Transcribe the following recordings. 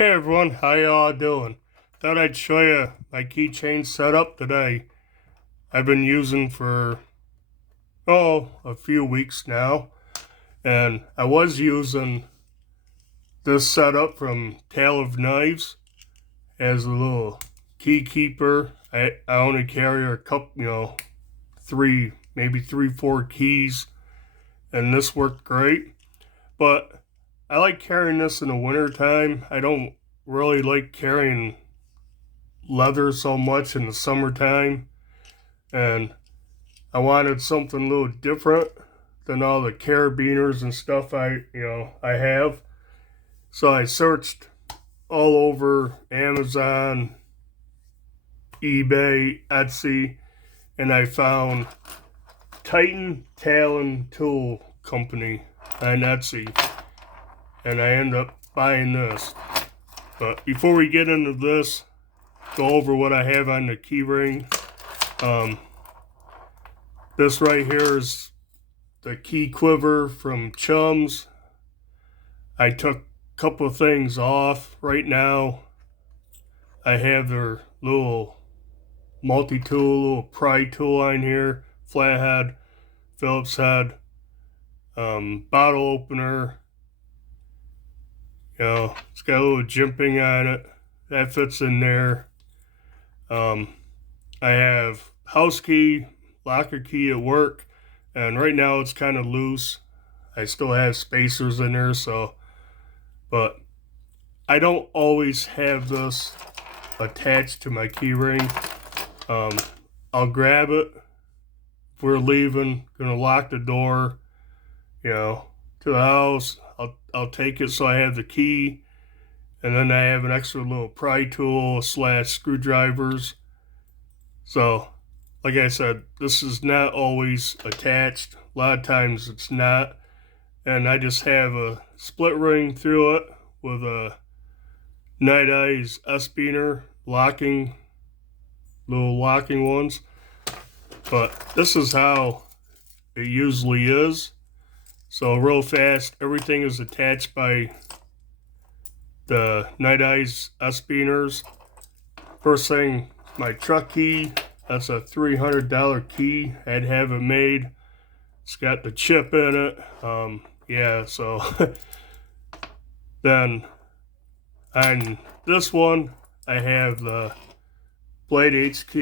Hey everyone, how y'all doing? Thought I'd show you my keychain setup today. I've been using for, a few weeks now. And I was using this setup from Tale of Knives as a little key keeper. I only carry a couple, three, maybe three, four keys. And this worked great. But I like carrying this in the wintertime. I don't really like carrying leather so much in the summertime, and I wanted something a little different than all the carabiners and stuff I have. So I searched all over Amazon, eBay, Etsy, and I found Titan Talon Tool Company on Etsy, and I ended up buying this. But before we get into this, go over what I have on the key ring. This right here is the key quiver from Chums. I took a couple of things off. Right now, I have their little multi-tool, little pry tool on here, flathead, Phillips head, bottle opener. It's got a little jimping on it. That fits in there. I have house key, locker key at work, and right now it's kind of loose. I still have spacers in there, but I don't always have this attached to my key ring. I'll grab it if we're leaving, gonna lock the door, to the house. I'll take it so I have the key, and then I have an extra little pry tool / screwdrivers. So, like I said, this is not always attached. A lot of times it's not. And I just have a split ring through it with a Night Eyes S-beaner little locking ones. But this is how it usually is. So real fast, everything is attached by the Night Eyes S-beaners. First thing, my truck key. That's a $300 key. I'd have it made. It's got the chip in it. So then on this one, I have the Blade HQ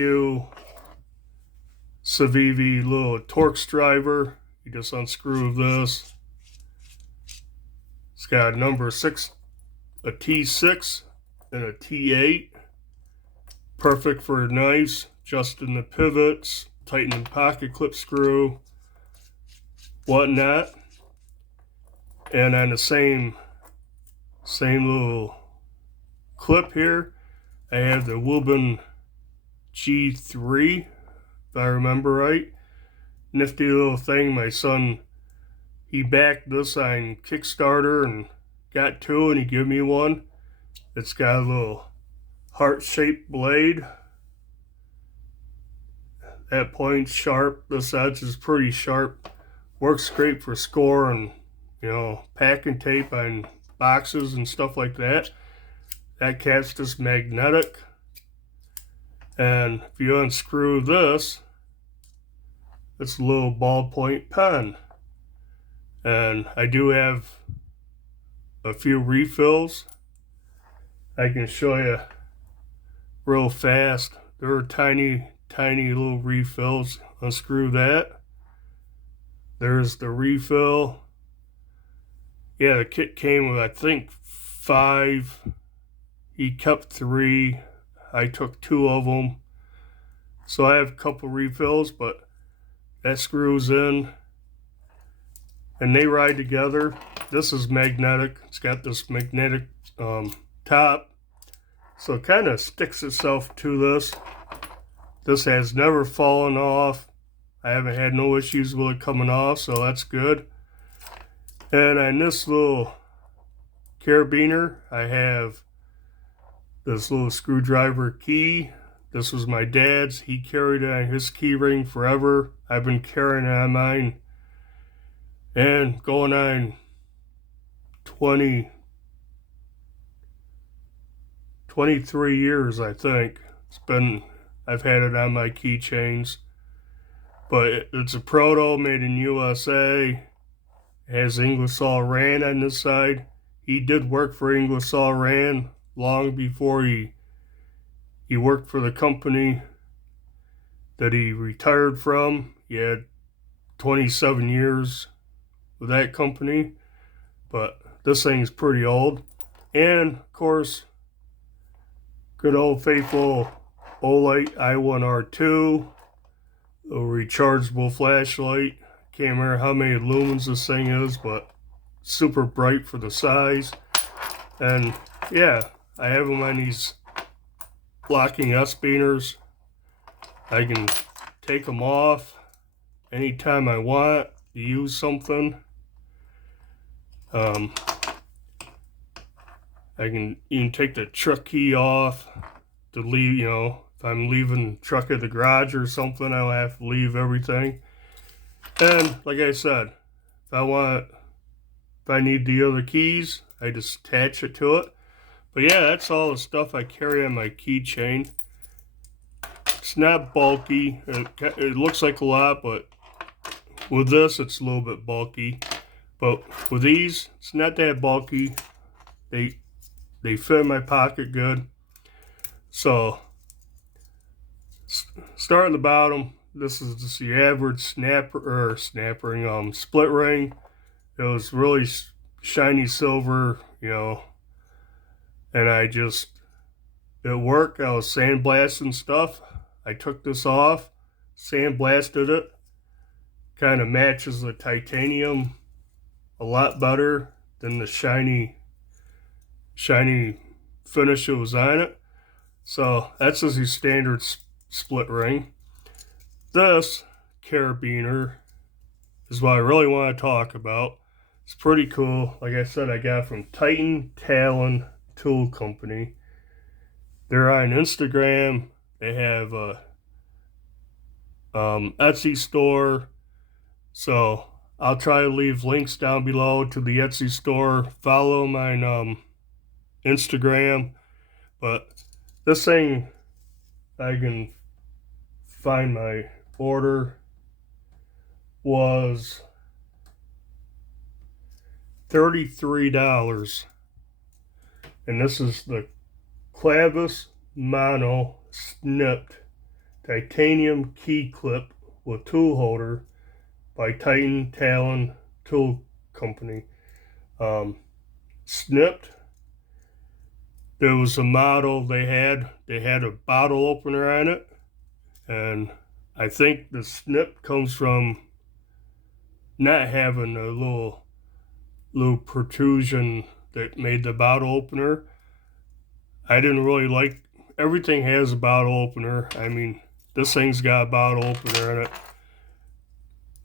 Civivi little Torx driver. You just unscrew this. It's got a number 6, a T6 and a T8. Perfect for knives, adjusting the pivots, tightening pocket clip screw, whatnot. And on the same little clip here, I have the Woburn G3, if I remember right. Nifty little thing. My son, he backed this on Kickstarter and got two, and he gave me one. It's got a little heart-shaped blade. That point's sharp. This edge is pretty sharp. Works great for scoring, packing tape on boxes and stuff like that. That cap's just magnetic. And if you unscrew this, it's a little ballpoint pen. And I do have a few refills. I can show you real fast. They're tiny little refills. Unscrew that. There's the refill. Yeah, the kit came with, I think, 5. He kept 3. I took 2 of them. So I have a couple refills, but that screws in. And they ride together. This is magnetic. It's got this magnetic top. So it kind of sticks itself to this. This has never fallen off. I haven't had no issues with it coming off, so that's good. And on this little carabiner, I have this little screwdriver key. This was my dad's. He carried it on his key ring forever. I've been carrying it on mine. And going on 20 23 years, I think. I've had it on my keychains. But it's a proto made in USA. It has Ingersoll Rand on this side. He did work for Ingersoll Rand long before he worked for the company that he retired from. He had 27 years with that company. But this thing's pretty old. And, of course, good old faithful Olight I1R2. A rechargeable flashlight. Can't remember how many lumens this thing is, but super bright for the size. And yeah, I have them on these locking S-beaners. I can take them off anytime I want to use something. You can take the truck key off to leave, if I'm leaving truck at the garage or something, I'll have to leave everything. And like I said, if I need the other keys, I just attach it to it. But yeah, that's all the stuff I carry on my keychain. It's not bulky. It looks like a lot, but with this, it's a little bit bulky. But with these, it's not that bulky. They fit in my pocket good. So, start at the bottom. This is just the average split ring. It was really shiny silver, and it worked. I was sandblasting stuff. I took this off, sandblasted it. Kind of matches the titanium a lot better than the shiny finish it was on it. So that's just your standard split ring. This carabiner is what I really want to talk about. It's pretty cool. Like I said, I got it from Titan Talon Tool Company. They're on Instagram. They have a Etsy store. So I'll try to leave links down below to the Etsy store. Follow them on Instagram. But this thing, I can find my order, was $33. And this is the Clavis Mono Snipped Titanium Key Clip with Tool Holder by Titan Talon Tool Company. Snipped. There was a model they had a bottle opener on it, and I think the snip comes from not having a little protrusion that made the bottle opener. I didn't really like, everything has a bottle opener. I mean, this thing's got a bottle opener in it.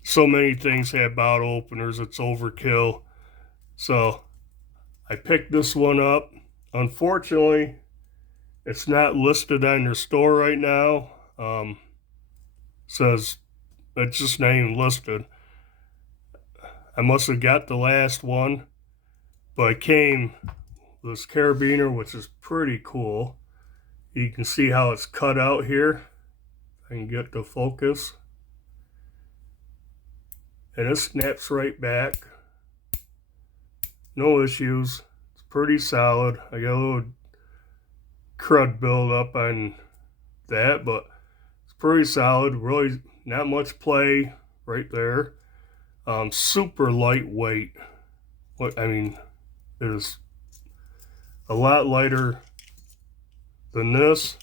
So many things have bottle openers, it's overkill. So I picked this one up. Unfortunately, it's not listed on their store right now. Says it's just not even listed. I must have got the last one, but it came with this carabiner, which is pretty cool. You can see how it's cut out here. I can get the focus. And it snaps right back. No issues. It's pretty solid. I got a little crud build up on that, but it's pretty solid. Really not much play right there. Super lightweight. It is a lot lighter than this.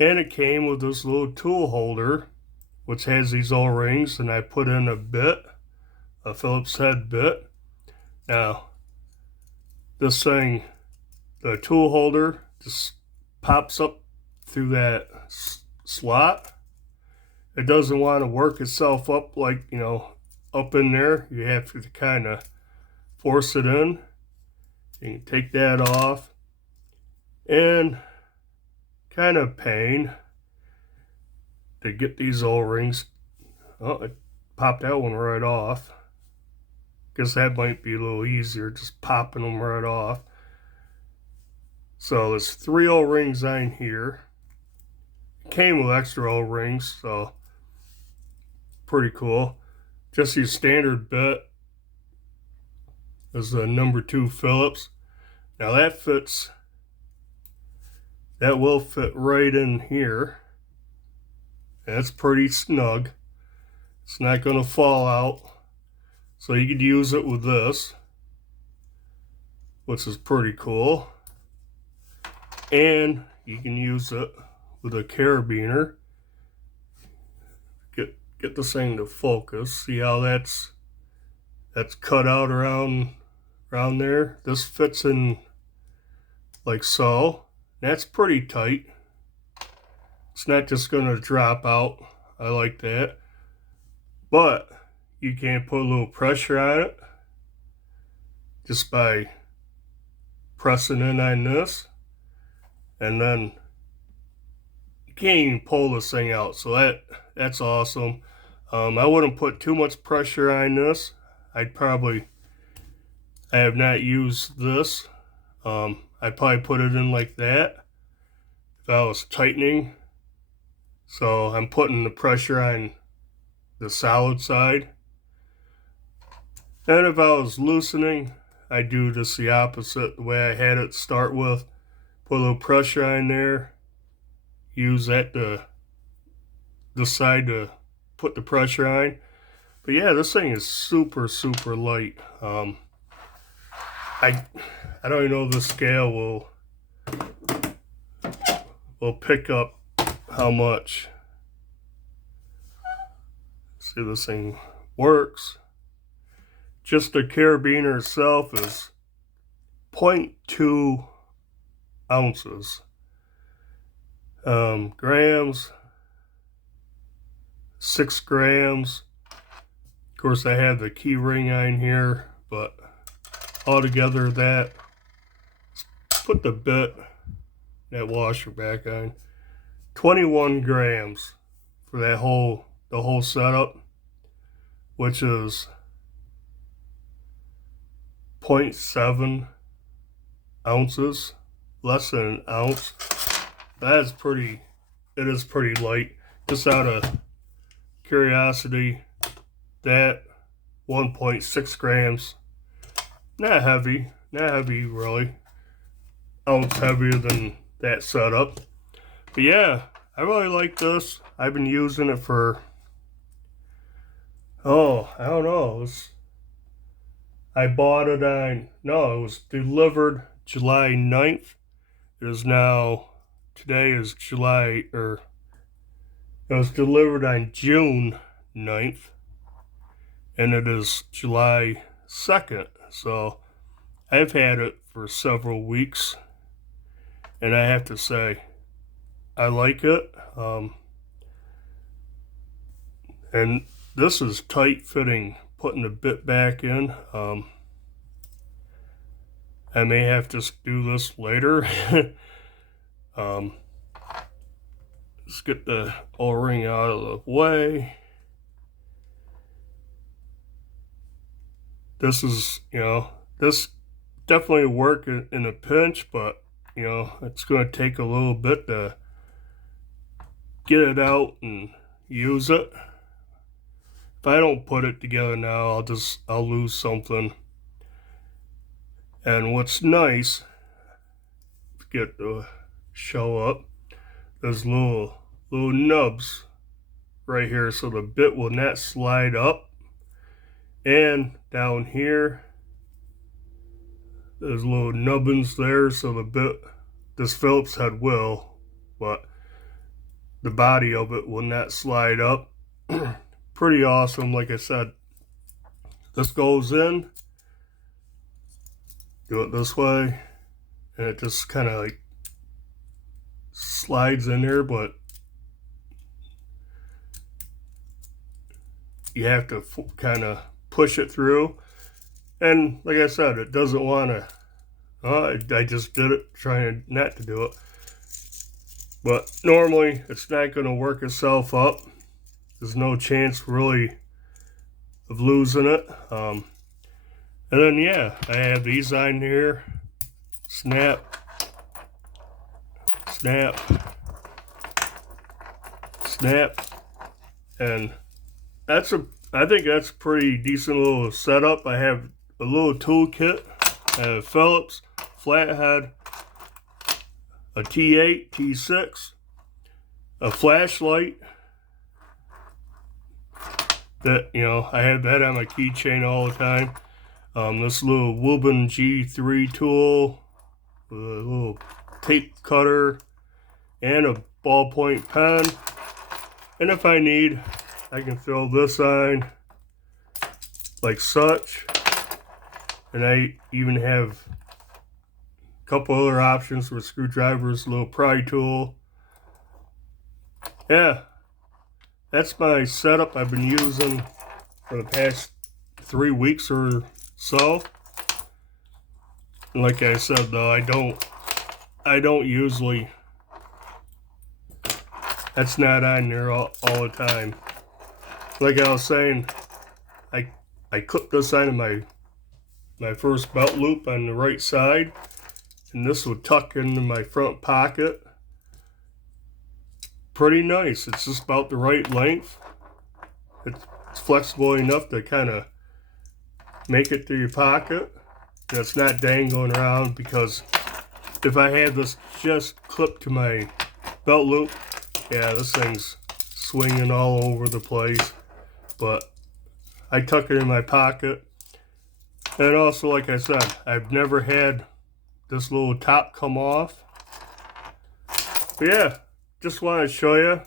And it came with this little tool holder, which has these O-rings, and I put in a Phillips head bit. Now, this thing, the tool holder just pops up through that slot. It doesn't want to work itself up like, up in there. You have to kind of force it in. You can take that off. And kind of pain to get these O-rings. Oh, it popped that one right off. Guess that might be a little easier, just popping them right off. So there's 3 O-rings on here. It came with extra O-rings, so pretty cool. Just your standard bit is the number 2 Phillips. Now that will fit right in here. That's pretty snug. It's not going to fall out. So you could use it with this, which is pretty cool. And you can use it with a carabiner. Get this thing to focus. See how that's cut out around there? This fits in like so. That's pretty tight. It's not just going to drop out. I like that. But you can put a little pressure on it just by pressing in on this. And then you can't even pull this thing out. So that's awesome. I wouldn't put too much pressure on this. I have not used this. I'd probably put it in like that if I was tightening. So I'm putting the pressure on the solid side. And if I was loosening, I do just the opposite, the way I had it start with. Put a little pressure on there. Use that this side to put the pressure on. But yeah, this thing is super, super light. I don't even know if the scale will pick up how much. See if this thing works. Just the carabiner itself is 0.2 ounces. Grams, 6 grams. Of course, I have the key ring on here, but altogether that, put the bit, that washer back on, 21 grams for the whole setup, which is 0.7 ounces, less than an ounce. It is pretty light. Just out of curiosity, that 1.6 grams, not heavy really, ounce heavier than that setup. But yeah, I really like this. I've been using it for, I don't know, I bought it it was delivered July 9th. It is now, today is it was delivered on June 9th, and it is July 2nd. So I've had it for several weeks, and I have to say, I like it. And this is tight fitting, putting the bit back in. I may have to do this later. Let's get the O-ring out of the way. This is, this definitely work in a pinch, but, it's going to take a little bit to get it out and use it. If I don't put it together now, I'll lose something. And what's nice, to get the show up, there's little nubs right here, so the bit will not slide up. And down here, there's little nubbins there, so the bit, this Phillips head will, but the body of it will not slide up. Pretty awesome. Like I said, this goes in, do it this way, and it just kind of like slides in there, but you have to kind of push it through. And like I said, it doesn't want to, I just did it trying not to do it, but normally it's not going to work itself up. There's no chance really of losing it. And then yeah, I have these on here, snap, snap, snap, and I think that's a pretty decent little setup. I have a little tool kit. I have Phillips, flathead, a T8, T6, a flashlight. That, you know, I have that on my keychain all the time. This little Woburn G3 tool, with a little tape cutter, and a ballpoint pen. And if I need, I can fill this on like such. And I even have a couple other options for screwdrivers, a little pry tool. Yeah, that's my setup I've been using for the past 3 weeks or so. And like I said though, I don't usually, that's not on there all the time. Like I was saying, I clipped this onto my first belt loop on the right side, and this would tuck into my front pocket. Pretty nice. It's just about the right length. It's flexible enough to kind of make it through your pocket, and it's not dangling around, because if I had this just clipped to my belt loop, yeah, this thing's swinging all over the place. But I tuck it in my pocket. And also, like I said, I've never had this little top come off. But yeah, just want to show you.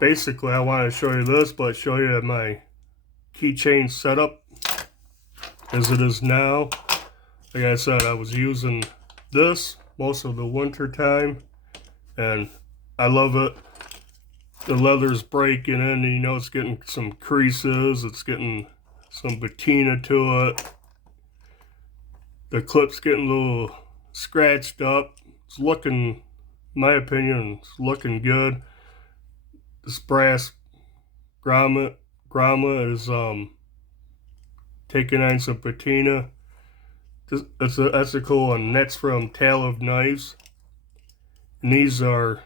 Basically, I want to show you this, but show you my keychain setup as it is now. Like I said, I was using this most of the winter time, and I love it. The leather's breaking in, and you know it's getting some creases, it's getting some patina to it. The clip's getting a little scratched up. It's looking, in my opinion, it's looking good. This brass grommet is taking on some patina. That's a cool one. That's from Talon Knives. And these are,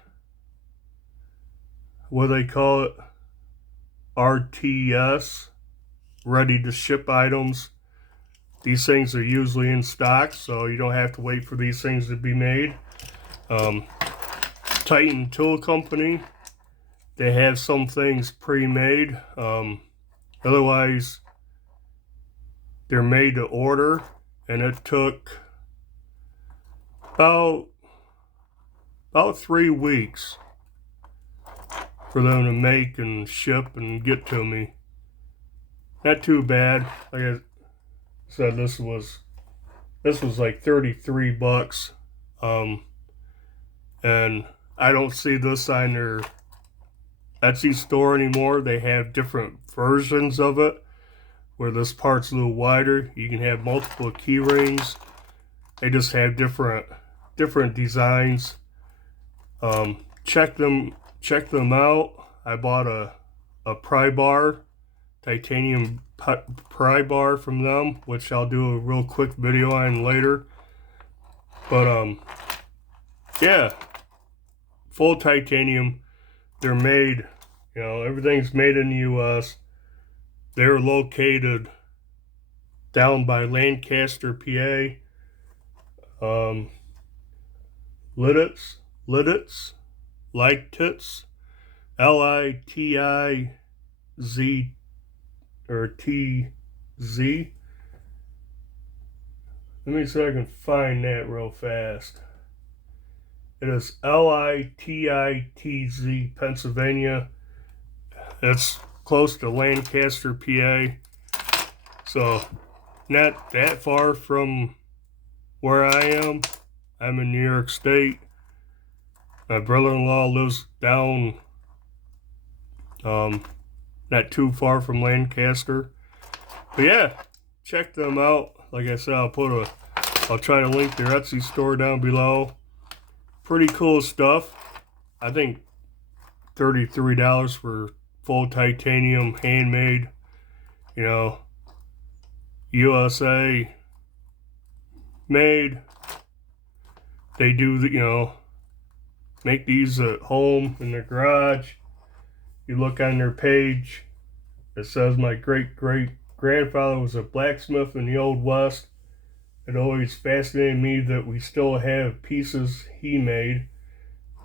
what do they call it? RTS, ready to ship items. These things are usually in stock, so you don't have to wait for these things to be made. Titan Tool Company, they have some things pre-made. Otherwise, they're made to order, and it took about 3 weeks for them to make and ship and get to me. Not too bad. Like I said, this was like 33 bucks. And I don't see this on their Etsy store anymore. They have different versions of it, where this part's a little wider. You can have multiple key rings. They just have different designs. Check them out. I bought a pry bar, titanium pry bar from them, which I'll do a real quick video on later. But yeah, full titanium. They're made, you know, everything's made in the US. They're located down by Lancaster, PA. Lititz, L-I-T-I-Z or T-Z. Let me see if I can find that real fast. It is L-I-T-I-T-Z, Pennsylvania. It's close to Lancaster, PA. So, not that far from where I am. I'm in New York State. My brother-in-law lives down, not too far from Lancaster. But yeah, check them out. Like I said, I'll try to link their Etsy store down below. Pretty cool stuff. I think $33 for full titanium, handmade, you know, USA made. they do, you know, make these at home in their garage. You look on their page, it says my great-great-grandfather was a blacksmith in the Old West. It always fascinated me that we still have pieces he made,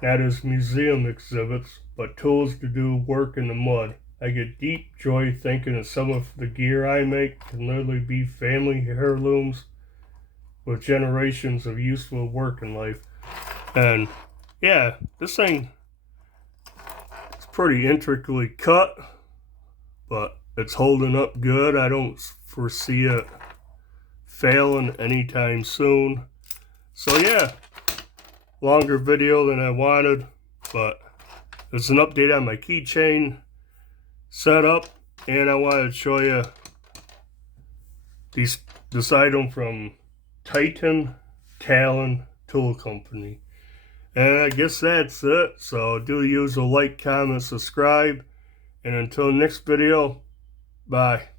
not as museum exhibits, but tools to do work in the mud. I get deep joy thinking that some of the gear I make can literally be family heirlooms with generations of useful work in life. And yeah, this thing is pretty intricately cut, but it's holding up good. I don't foresee it failing anytime soon. So yeah, longer video than I wanted, but it's an update on my keychain setup, and I wanted to show you this item from Titan Talon Tool Company. And I guess that's it. So do use a like, comment, subscribe, and until next video, bye.